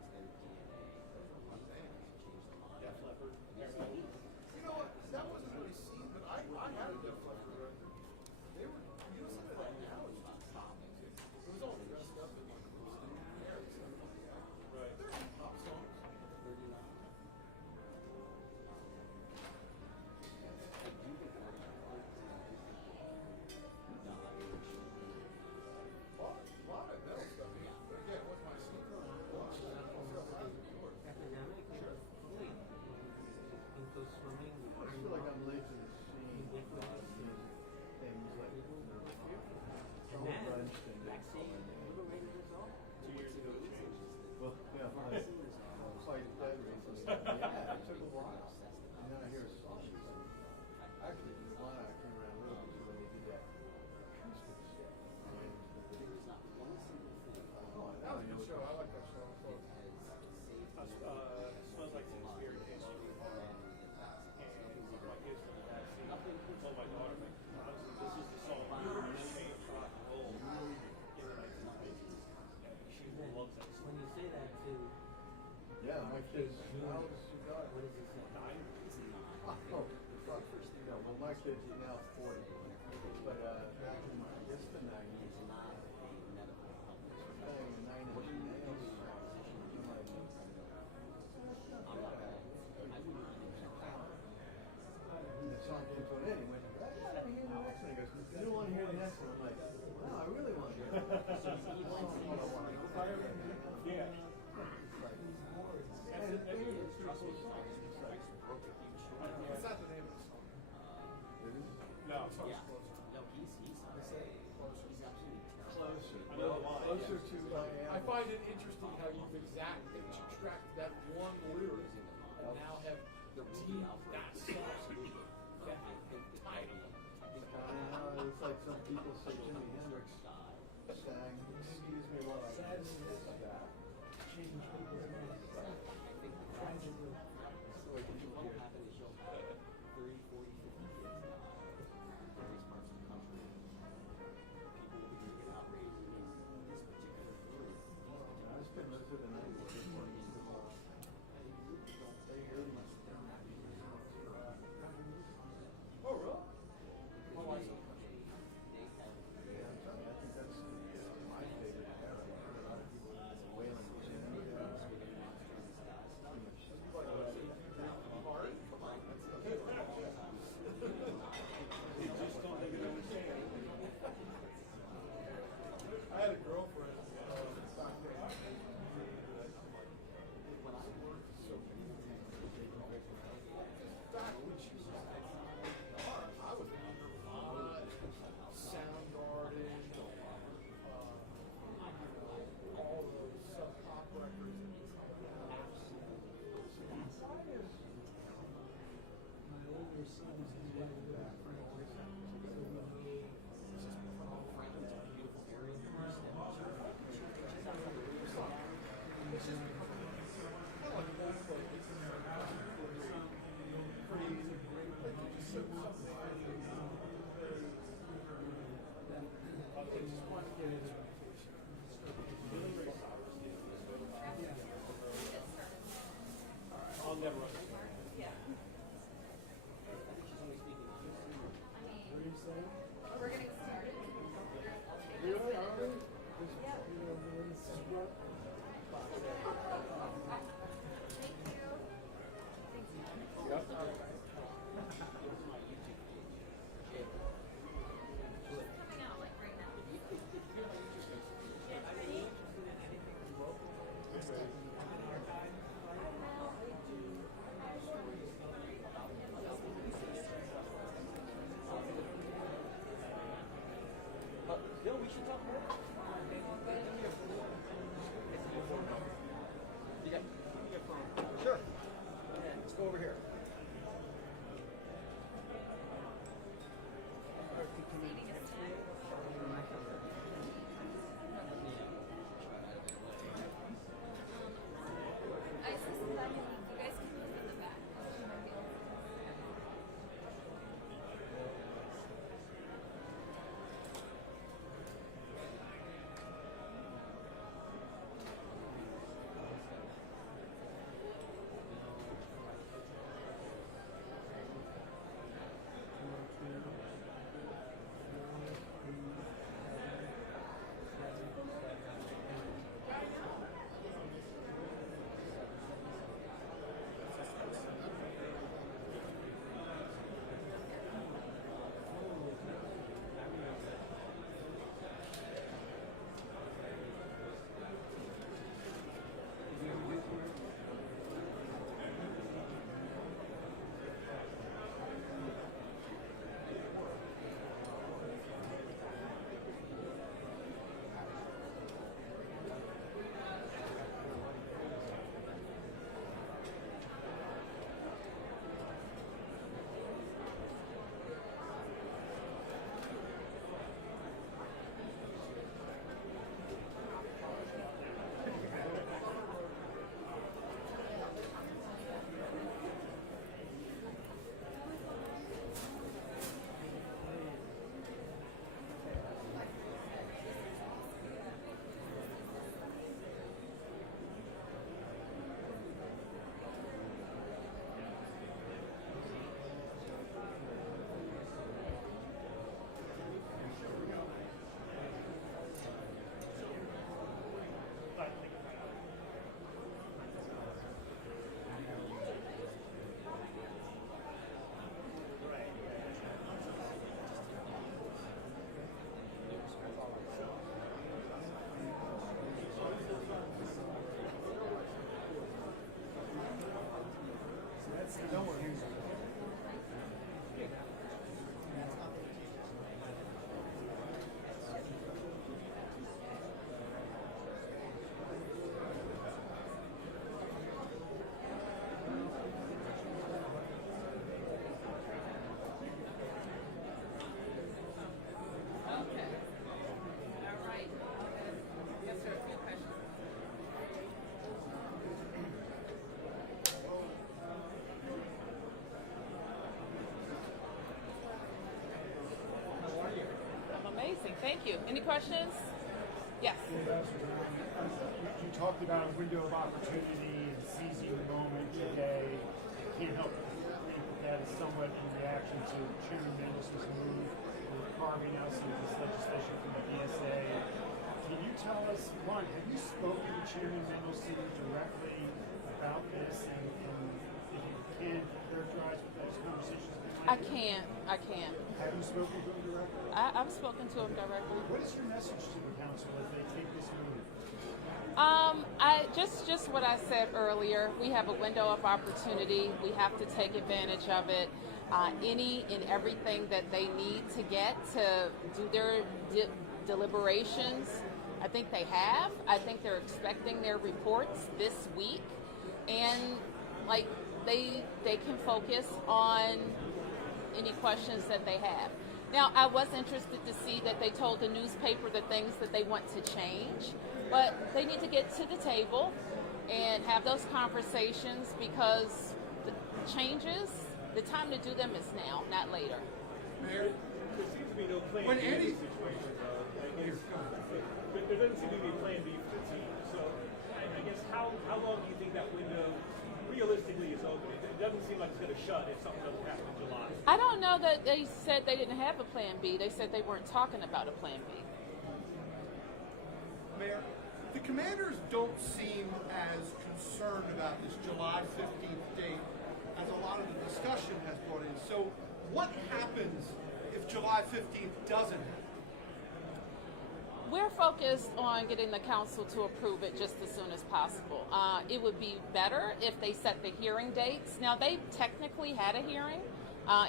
change the mind. Def Leppard. You know what? That wasn't really seen, but I had a Def Leppard record. They were, you listen to that now, it's just pop. It was all dressed up in like hair and stuff like that. Right. They're not pop songs. A lot of metal stuff. But again, what's my scene? A lot of stuff has to be yours. I feel like I'm late to the scene. Things like Two years ago. well, yeah, quite that recently. Yeah, it took a while. And then I hear a song. Actually, in Atlanta, I came around a little bit when they did that acoustic stuff. Oh, That was a good show. I like that show. Smells Like Teen Spirit came on. And my kids from the back seat told my daughter, like, this is the song that changed rock and roll in the 1950s. She loves that song. When you say that too, yeah, my kids. How old is your daughter? what does it say? 9. Oh, fuck. Yeah, well, my kid's now 40. But back in, I guess, the 90s, playing the 9 Inch Nails. And the song came to an end. He went, I gotta hear the next one. He goes, you don't want to hear the next one. I'm like, no, I really want to hear it. Yeah. And it's What's that the name of the song? No. No, he's absolutely closer. I know the line. Closer to I am. I find it interesting how you've extracted that one lyric and now have the team that song. That title. It's like some people say Jimi Hendrix sang, excuse me while I said this guy. Change people's minds. Tragically. That's the way people What will hear it. happen is you'll have 30, 40, 50 kids now in various parts of the country. People will begin to get outraged against this particular group. I spent most of the night with this one. They hear me. Oh, really? Because they have Yeah, I'm telling you, I think that's my favorite era. A lot of people wailing for I had a girlfriend back then. Back when she was I was Nirvana, Soundgarden, all those sub pop records. My older son is really good at French. I'll never understand. What are you saying? We're getting started. Really? Are we? You know, Melissa's book. Coming out like right now. Bill, we should talk more. Sure. Let's go over here. Thank you. Any questions? Yes. You talked about a window of opportunity and seizing the moment today. Can't help but think that is somewhat in reaction to Chairman Mendelson's move for carving out some of this legislation from the DSA. Can you tell us, one, have you spoken to Chairman Mendelson directly about this? And if you can, characterize what those conversations have been like? I can't. Have you spoken to him directly? I've spoken to him directly. What is your message to the council as they take this move? Just what I said earlier. We have a window of opportunity. We have to take advantage of it. Any and everything that they need to get to do their deliberations, I think they have. I think they're expecting their reports this week, and they can focus on any questions that they have. Now, I was interested to see that they told the newspaper the things that they want to change, but they need to get to the table and have those conversations, because the changes, the time to do them is now, not later. Mayor, there seems to be no plan B in this situation, though. There doesn't seem to be a plan B for the team. So I guess how long do you think that window realistically is open? It doesn't seem like it's going to shut if something doesn't happen in July. I don't know that they said they didn't have a plan B. They said they weren't talking about a plan B. Mayor, the Commanders don't seem as concerned about this July 15th date as a lot of the discussion has brought in. So what happens if July 15th doesn't happen? We're focused on getting the council to approve it just as soon as possible. It would be better if they set the hearing dates. Now, they technically had a hearing.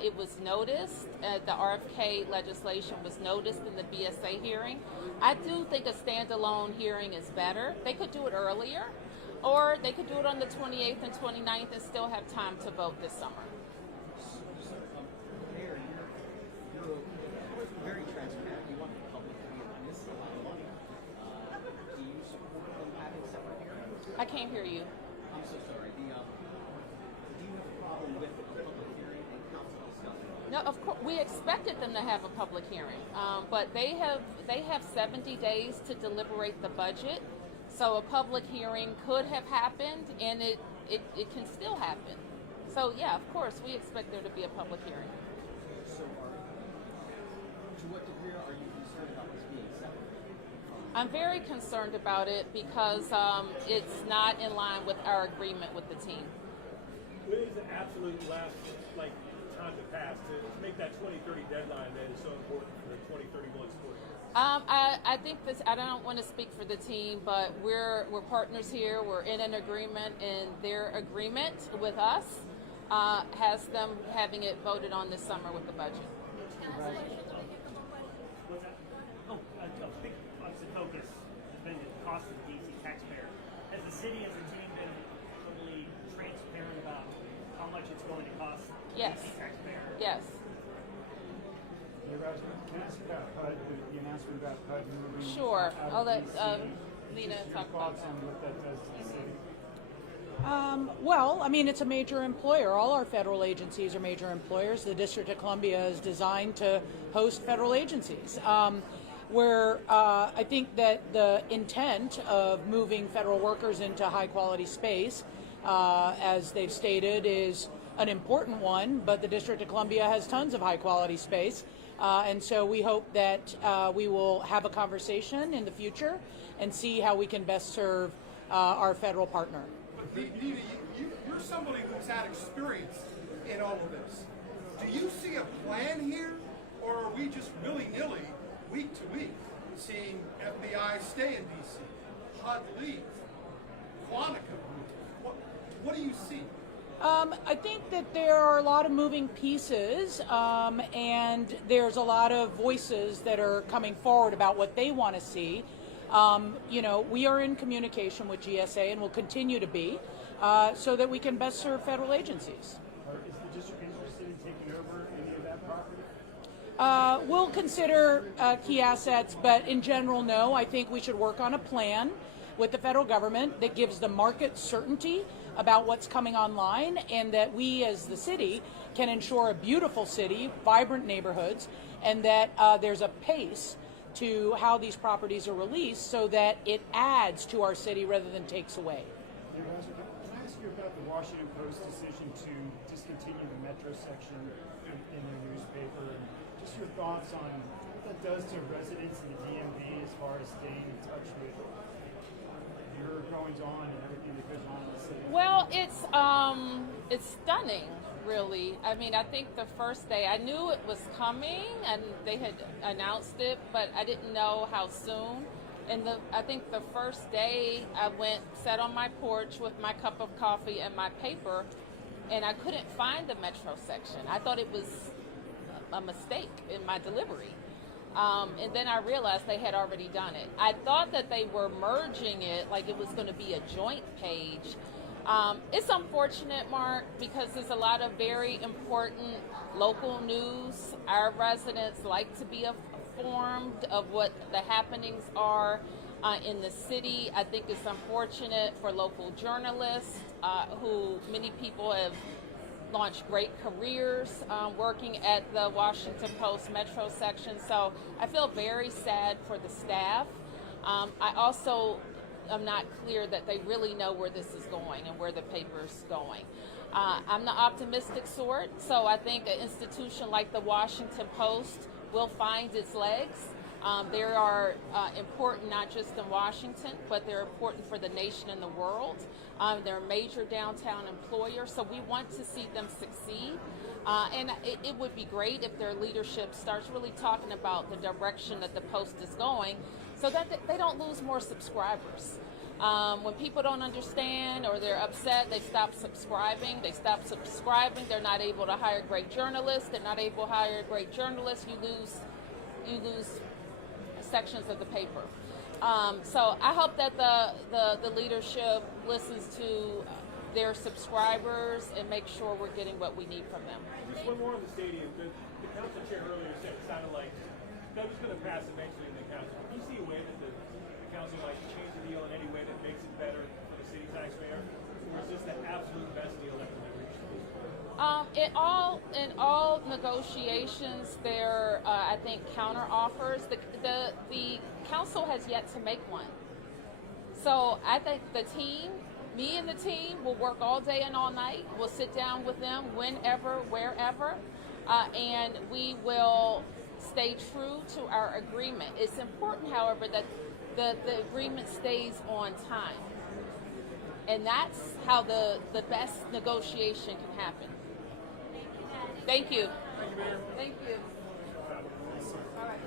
It was noticed, the RFK legislation was noticed in the BSA hearing. I do think a standalone hearing is better. They could do it earlier, or they could do it on the 28th and 29th and still have time to vote this summer. Mayor, you're very transparent. You want the public to be on this a lot of money. Do you support them having separate hearings? I can't hear you. I'm so sorry. Do you have a problem with the public hearing and council discussion? No, of course, we expected them to have a public hearing, but they have 70 days to deliberate the budget. So a public hearing could have happened, and it can still happen. So yeah, of course, we expect there to be a public hearing. So, to what degree are you concerned about this being separate? I'm very concerned about it because it's not in line with our agreement with the team. What is the absolute last time to pass to make that 2030 deadline that is so important for the 2031 school year? I think this. I don't want to speak for the team, but we're partners here. We're in an agreement, and their agreement with us has them having it voted on this summer with the budget. What's that? A big focus has been the cost of the DC taxpayer. Has the city, as a team, been totally transparent about how much it's going to cost Yes. the DC taxpayer? Yes. Hey, Roger, can I ask you about HUD, the announcement about HUD moving? Sure. out of I'll let DC? Lena Just your talk about thoughts that. on what that does to the city? Well, I mean, it's a major employer. All our federal agencies are major employers. The District of Columbia is designed to host federal agencies. Where I think that the intent of moving federal workers into high quality space, as they've stated, is an important one, but the District of Columbia has tons of high quality space. And so we hope that we will have a conversation in the future and see how we can best serve our federal partner. But Nina, you're somebody who's had experience in all of this. Do you see a plan here, or are we just willy-nilly, week to week, seeing FBI stay in D.C., HUD leave, Quantico? What do you see? I think that there are a lot of moving pieces, and there's a lot of voices that are coming forward about what they want to see. We are in communication with GSA and will continue to be, so that we can best serve federal agencies. Is the district interested in taking over any of that property? We'll consider key assets, but in general, no. I think we should work on a plan with the federal government that gives the market certainty about what's coming online, and that we as the city can ensure a beautiful city, vibrant neighborhoods, and that there's a pace to how these properties are released so that it adds to our city rather than takes away. Hey, Roger, can I ask you about the Washington Post decision to discontinue the metro section in their newspaper, and just your thoughts on what that does to residents in the DMV as far as staying in touch with your goings on and everything that goes on in the city? Well, it's stunning, really. I mean, I think the first day I knew it was coming, and they had announced it, but I didn't know how soon. And I think the first day I sat on my porch with my cup of coffee and my paper, and I couldn't find the metro section. I thought it was a mistake in my delivery. And then I realized they had already done it. I thought that they were merging it, like it was going to be a joint page. It's unfortunate, Mark, because there's a lot of very important local news. Our residents like to be informed of what the happenings are in the city. I think it's unfortunate for local journalists who many people have launched great careers working at the Washington Post Metro section. So I feel very sad for the staff. I also am not clear that they really know where this is going and where the paper's going. I'm the optimistic sort, so I think an institution like the Washington Post will find its legs. They are important not just in Washington, but they're important for the nation and the world. They're a major downtown employer, so we want to see them succeed. And it would be great if their leadership starts really talking about the direction that the Post is going, so that they don't lose more subscribers. When people don't understand or they're upset, they stop subscribing. They're not able to hire great journalists. They're not able to hire great journalists. You lose sections of the paper. So I hope that the leadership listens to their subscribers and make sure we're getting what we need from them. Just one more on the stadium. The council chair earlier said it sounded like that was going to pass eventually in the council. Do you see a way that the council might change the deal in any way that makes it better for the city taxpayer? Or is this the absolute best deal that can be reached? In all negotiations, there I think counter offers. The council has yet to make one. So I think me and the team will work all day and all night. We'll sit down with them whenever, wherever, and we will stay true to our agreement. It's important, however, that the agreement stays on time. And that's how the best negotiation can happen. Thank you. Thank you. All right.